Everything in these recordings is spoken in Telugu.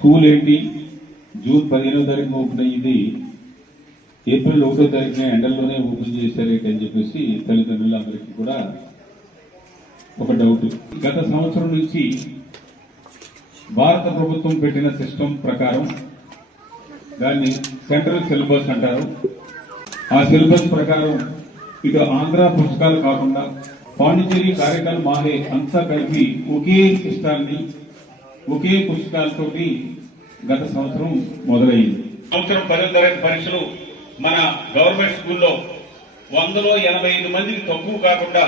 స్కూల్ ఏంటి జూన్ 15వ తారీఖున ఓపెన్ అయ్యింది, ఏప్రిల్ 1వ తారీఖున ఎండల్లోనే ఓపెన్ చేశారు అని చెప్పేసి తల్లిదండ్రులందరికీ కూడా ఒక డౌట్. గత సంవత్సరం నుంచి భారత ప్రభుత్వం పెట్టిన సిస్టమ్ ప్రకారం దాన్ని సెంట్రల్ సిలబస్ అంటారు. ఆ సిలబస్ ప్రకారం ఇటు ఆంధ్ర పుస్తకాలు కాకుండా పాండిచేరి కార్యక్రమం మారే అంతా కలిపి ఒకే సిస్టాన్ని ఒకే పుస్తకాలతోటి గత సంవత్సరం మొదలైంది. సంవత్సరం 10వ తరగతి పరీక్షలు మన గవర్నమెంట్ స్కూల్లో 100లో 85 మందికి తక్కువ కాకుండా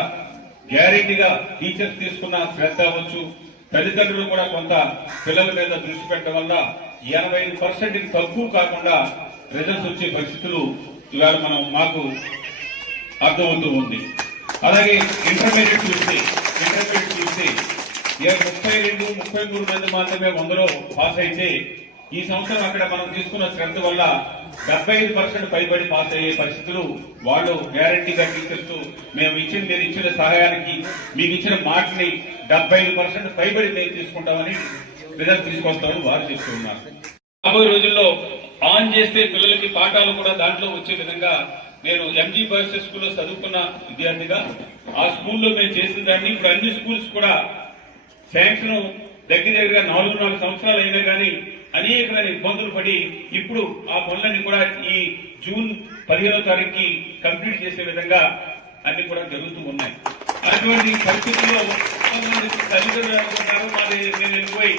గ్యారెంటీగా టీచర్స్ తీసుకున్న శ్రద్ధ అవ్వచ్చు, తల్లిదండ్రులు కూడా కొంత పిల్లల మీద దృష్టి పెట్టడం వల్ల 85% తక్కువ కాకుండా రిజల్ట్స్ వచ్చే పరిస్థితులు ఇవాళ మాకు అర్థమవుతూ ఉంది. అలాగే ఇంటర్మీడియట్ చూస్తే 32-33 మంది మాత్రమే 100లో పాస్ అయితే ఈ సంవత్సరం అక్కడ మనం తీసుకున్న శ్రద్ధ వల్ల 75% పైబడి పాస్ అయ్యే పరిస్థితులు వాళ్ళు గ్యారంటీగా టీచర్స్ మీరు ఇచ్చిన సహాయానికి మీకు ఇచ్చిన మాటని 75% పైబడి మేము తీసుకుంటామని రిజల్ట్ తీసుకొస్తామని వారు చెప్తూ ఉన్నారు. రాబోయే రోజుల్లో ఆన్ చేస్తే పిల్లలకి పాఠాలు కూడా దాంట్లో వచ్చే విధంగా నేను ఎంజీ బాయ్స్ స్కూల్లో చదువుకున్న విద్యార్థిగా ఆ స్కూల్లో మేము చేసిన దాన్ని ఇప్పుడు అన్ని స్కూల్స్ కూడా శాంక్షన్ దగ్గరగా 4 సంవత్సరాలు అయినా కానీ అనేకమైన ఇబ్బందులు పడి ఇప్పుడు ఆ పనులన్నీ కూడా ఈ జూన్ 15వ తారీఖుకి కంప్లీట్ చేసే విధంగా అన్ని కూడా జరుగుతూ ఉన్నాయి. అటువంటి పరిస్థితుల్లో తల్లిదండ్రులు అనుకుంటారు మాది నేను వెళ్ళిపోయి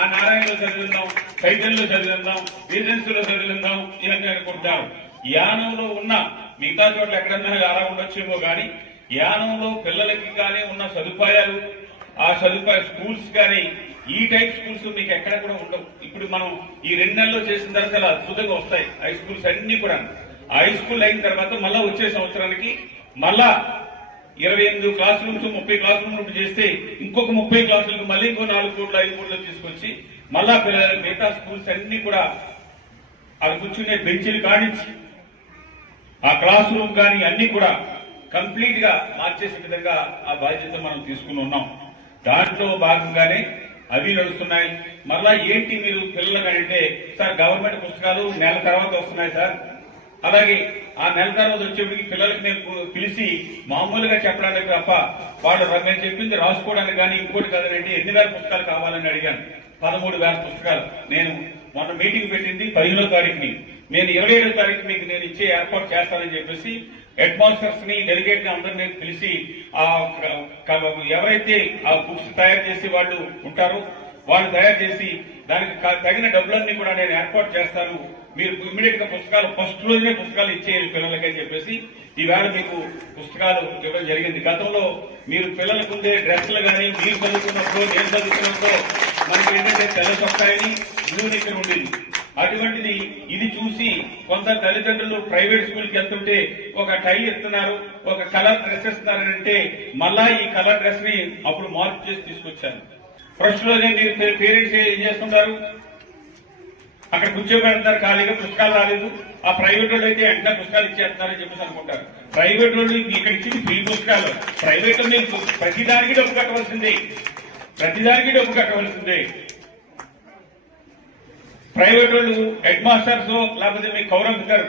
ఆ నారాయణలో చదివిద్దాం, కైటల్లో చదివిద్దాం, రీజెన్సీలో చదివిద్దాం ఇవన్నీ అనుకుంటారు. యానంలో ఉన్న మిగతా చోట్ల ఎక్కడన్నా అలా ఉండొచ్చేమో కానీ యానంలో పిల్లలకి కానీ ఉన్న సదుపాయాలు ఆ స్కూల్స్ కానీ ఈ టైప్ స్కూల్స్ మీకు ఎక్కడ కూడా ఉండవు. ఇప్పుడు మనం ఈ 2 నెలల్లో చేసిన తర్వాత చాలా అద్భుతంగా వస్తాయి హై స్కూల్స్ అన్ని కూడా. హై స్కూల్ అయిన తర్వాత మళ్ళా వచ్చే సంవత్సరానికి మళ్ళా 28 క్లాస్ రూమ్స్ 30 క్లాస్ రూమ్స్ చేస్తే ఇంకొక 30 క్లాసులకు మళ్ళీ ఇంకో 4 కోట్లు 5 కోట్లు తీసుకొచ్చి మళ్ళా పిల్లలు మిగతా స్కూల్స్ అన్ని కూడా అవి కూర్చునే బెంచీలు కానించి ఆ క్లాస్ రూమ్ కానీ అన్ని కూడా కంప్లీట్ గా మార్చేసే విధంగా ఆ బాధ్యత మనం తీసుకుని ఉన్నాం. దాంట్లో భాగంగానే అవి నడుస్తున్నాయి. మరలా ఏంటి మీరు పిల్లలకంటే సార్ గవర్నమెంట్ పుస్తకాలు నెల తర్వాత వస్తున్నాయి సార్, అలాగే ఆ నెల తర్వాత వచ్చేప్పటికి పిల్లలకి నేను పిలిచి మామూలుగా చెప్పడానికి తప్ప వాళ్ళు నేను చెప్పింది రాసుకోవడానికి కానీ ఇంకోటి కదండి ఎన్ని వేల పుస్తకాలు కావాలని అడిగాను. 13,000 పుస్తకాలు. నేను మొన్న మీటింగ్ పెట్టింది 15వ తారీఖుని, నేను 27వ తారీఖు మీకు నేను ఇచ్చే ఏర్పాటు చేస్తానని చెప్పేసి హెడ్ మాస్టర్స్ ని డెలిగేట్ ని అందరినీ పిలిచి ఎవరైతే ఆ బుక్స్ తయారు చేసి వాళ్ళు ఉంటారో వాళ్ళు తయారు చేసి దానికి తగిన డబ్బులన్నీ కూడా నేను ఏర్పాటు చేస్తాను, మీరు ఇమ్మీడియట్ గా పుస్తకాలు ఫస్ట్ రోజునే పుస్తకాలు ఇచ్చేయాలి పిల్లలకని చెప్పేసి ఈవేళ మీకు పుస్తకాలు ఇవ్వడం జరిగింది. గతంలో మీరు పిల్లలకు ఉండే డ్రెస్సులు కానీ మీరు చదువుకున్నప్పుడు నేను చదువుకున్నప్పుడు మనకి ఏంటంటే తెల్ల చొక్కాయని బ్లూ నిక్కర్ ఉండేది. అటువంటిది ఇది చూసి కొంత తల్లిదండ్రులు ప్రైవేట్ స్కూల్కి వెళ్తుంటే ఒక టై ఇస్తున్నారు, ఒక కలర్ డ్రెస్ ఇస్తున్నారని అంటే మళ్ళా ఈ కలర్ డ్రెస్ ని అప్పుడు మార్పు చేసి తీసుకొచ్చాను. ఫస్ట్ రోజే మీరు పేరెంట్స్ ఏం చేస్తున్నారు, అక్కడ కూర్చోబెడుతున్నారు ఖాళీగా, పుస్తకాలు రాలేదు. ఆ ప్రైవేట్ వాళ్ళు అయితే వెంటనే పుస్తకాలు ఇచ్చేస్తున్నారని చెప్పేసి అనుకుంటారు. ప్రైవేట్ వాళ్ళు ఇక్కడ ఇచ్చింది ఫ్రీ పుస్తకాలు, ప్రైవేట్ లో మీరు ప్రతిదానికి డబ్బు కట్టవలసిందే. ప్రైవేట్ వాళ్ళు హెడ్ మాస్టర్స్ లేకపోతే మీ కౌరంకర్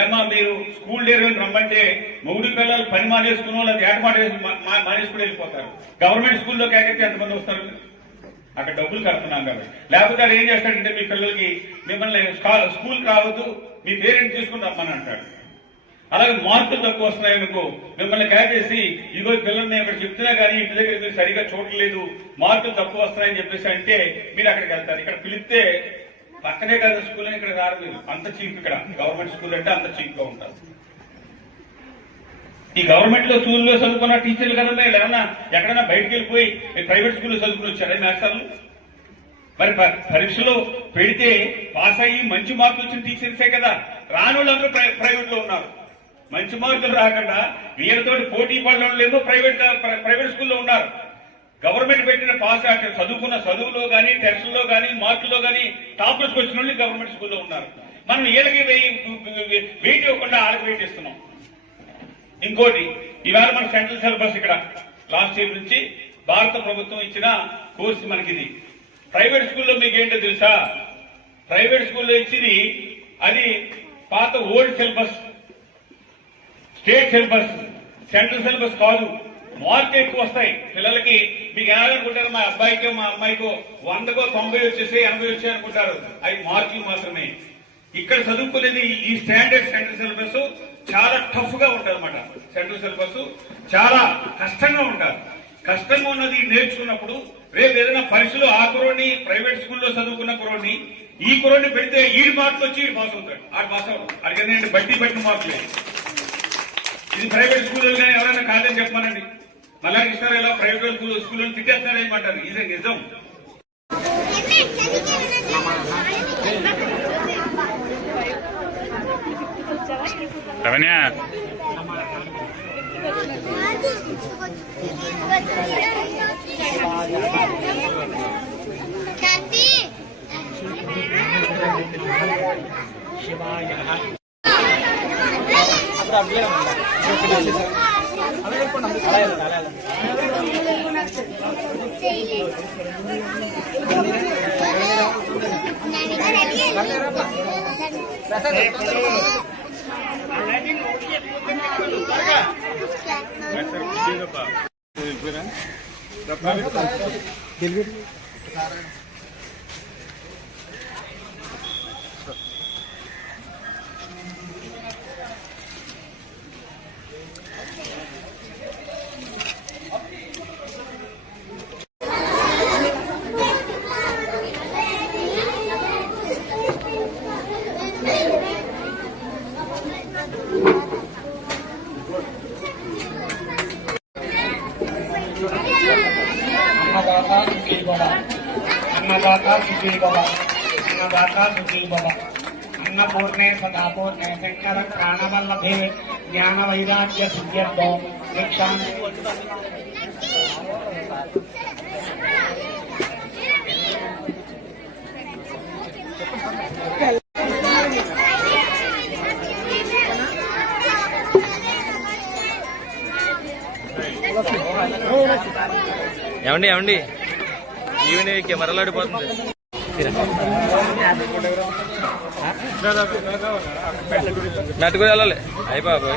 ఏమా మీరు స్కూల్ డేర్ రమ్మంటే మొగుడి పిల్లలు పని మానేసుకుని వాళ్ళు ఏట మానేసుకుని వెళ్ళిపోతారు. గవర్నమెంట్ స్కూల్లో కేకైతే ఎంతమంది వస్తారు? అక్కడ డబ్బులు కడుతున్నాం కాబట్టి. లేకపోతే అది ఏం చేస్తాడంటే మీ పిల్లలకి మిమ్మల్ని స్కూల్కి రావద్దు మీ పేరెంట్స్ తీసుకుని రమ్మని అంటాడు. అలాగే మార్కులు తక్కువ వస్తున్నాయనుకో మిమ్మల్ని కేకేసి ఇగో పిల్లల్ని అక్కడ చెప్తున్నా కానీ ఇంటి దగ్గర మీరు సరిగా చూడలేదు మార్కులు తక్కువ వస్తున్నాయని చెప్పేసి అంటే మీరు అక్కడికి వెళ్తారు. ఇక్కడ పిలిస్తే పక్కనే కదా స్కూల్ అని ఇక్కడ రారు మీరు, అంత చీప్. ఇక్కడ గవర్నమెంట్ స్కూల్ అంటే అంత చీప్ గా ఉంటారు. ఈ గవర్నమెంట్ లో స్కూల్లో చదువుకున్న టీచర్లు కదా ఏమన్నా ఎక్కడైనా బయటకు వెళ్ళిపోయి ప్రైవేట్ స్కూల్లో చదువుకుని వచ్చారా మాస్టర్లు? మరి పరీక్షలో పెడితే పాస్ అయ్యి మంచి మార్కులు వచ్చిన టీచర్సే కదా, రాని వాళ్ళందరూ ప్రైవేట్ లో ఉన్నారు. మంచి మార్కులు రాకుండా వీళ్ళతో పోటీ పడలేమో ప్రైవేట్ స్కూల్లో ఉన్నారు. గవర్నమెంట్ పెట్టిన పాస్ చదువుకున్న చదువులో కానీ టెస్టుల్లో కానీ మార్కుల్లో కానీ టాపర్స్కి వచ్చిన వాళ్ళు గవర్నమెంట్ స్కూల్లో ఉన్నారు. మనం వీళ్ళకి వెయిట్ ఇవ్వకుండా ఆళ్ళకి వెయిట్ ఇస్తున్నాం. ఇంకోటి ఇవాళ మన సెంట్రల్ సిలబస్ ఇక్కడ లాస్ట్ ఇయర్ నుంచి భారత ప్రభుత్వం ఇచ్చిన కోర్సు మనకి ఇది ప్రైవేట్ స్కూల్లో మీకు ఏంటో తెలుసా? ప్రైవేట్ స్కూల్లో ఇచ్చింది అది పాత old syllabus, state syllabus, central syllabus కాదు. మార్కులు ఎక్కువ వస్తాయి పిల్లలకి. మీకు ఏమనుకుంటారు? మా అబ్బాయికో మా అమ్మాయికో 100కో 90 వచ్చేసి 80 వచ్చాయి అనుకుంటారు. అవి మార్కులు మాత్రమే. ఇక్కడ చదువుకునేది ఈ స్టాండర్డ్ సెంట్రల్ సిలబస్ చాలా టఫ్ గా ఉంటుంది అనమాట. సెంట్రల్ సిలబస్ చాలా కష్టంగా ఉంటారు. కష్టంగా ఉన్నది నేర్చుకున్నప్పుడు రేపు ఏదైనా పరీక్షలో ఆ కురోడిని ప్రైవేట్ స్కూల్లో చదువుకున్న కురోడిని ఈ కురోడిని పెడితే ఈడు మార్కులు వచ్చి ఈడు పాస్ అవుతాడు. ఆడు పాస్ అవ్వడు. అడిగిందంటే బట్టి పట్టిన మార్కులే. ఇది ప్రైవేట్ స్కూల్లో కానీ ఎవరైనా కాదని చెప్పమనండి. మళ్ళా ఇస్తారు ఇలా ప్రైవేట్ స్కూల్లో తిట్టేస్తారేమంటారు. ఇది నిజం. अन्नदाता सुखी भव, अन्नदाता सुखी भव, अन्नपूर्णे सदापूर्णे शंकर प्राणवल्लभे ज्ञान वैराग्य सिद्ध्यर्थो दीक्षां ఏమండి ఏమండి ఈవినింగ్ కెమెరాలు ఆడిపోతుంది. నట్టుకుని వెళ్ళాలి అయిపోయి